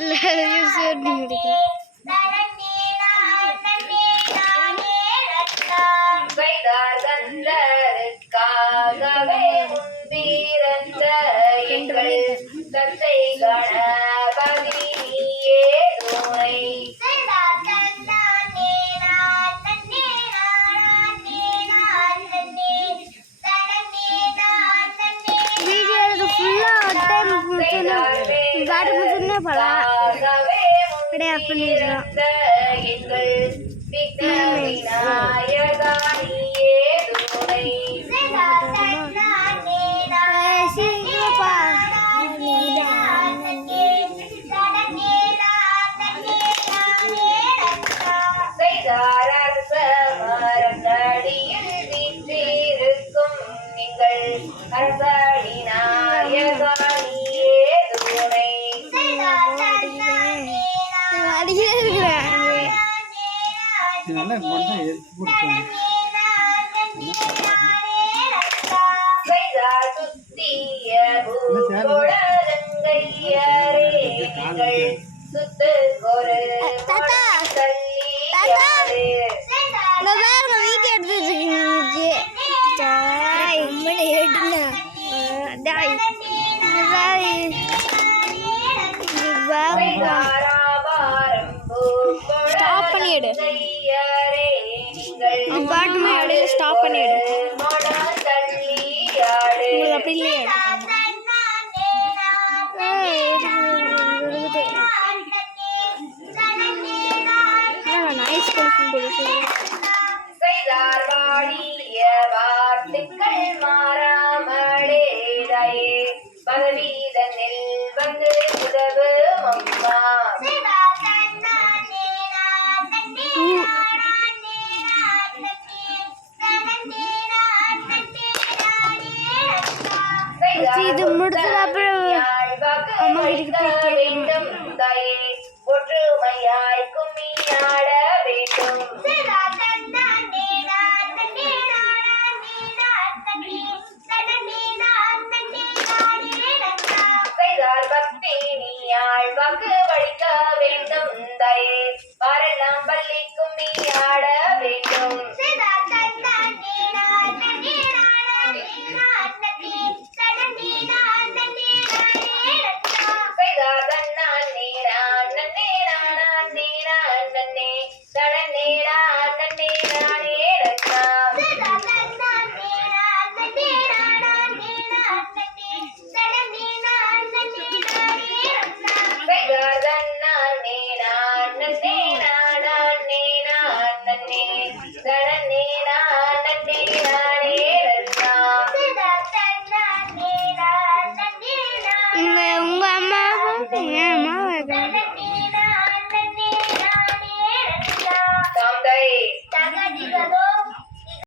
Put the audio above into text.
யூடியூப்ல யூஸ் முடிக்கிறேன் தந்தை கணபதியே துணை வீடியோ ஃபுல்லாக டைம் கொடுத்தேன்? பாட்டு முடிச்சுன்னே போகலாம் அப்படியே ஆஃப் பண்ணிடுறோம் மரத்தடியில் வீற்றிருக்கும் அதனால மண்ணை எடுத்து கொடுத்தாங்க ஸ்டாப் பண்ணிடு. பாட்டு இடையில ஸ்டாப் பண்ணிடு சரி இது முடிச்சது அப்புறம் அம்மா வீட்டுக்கு போய் கேட்கணும் ஒற்றுமையாய் கும்மியாட வேண்டும் பக்தி வழிக்க வேண்டும் தயே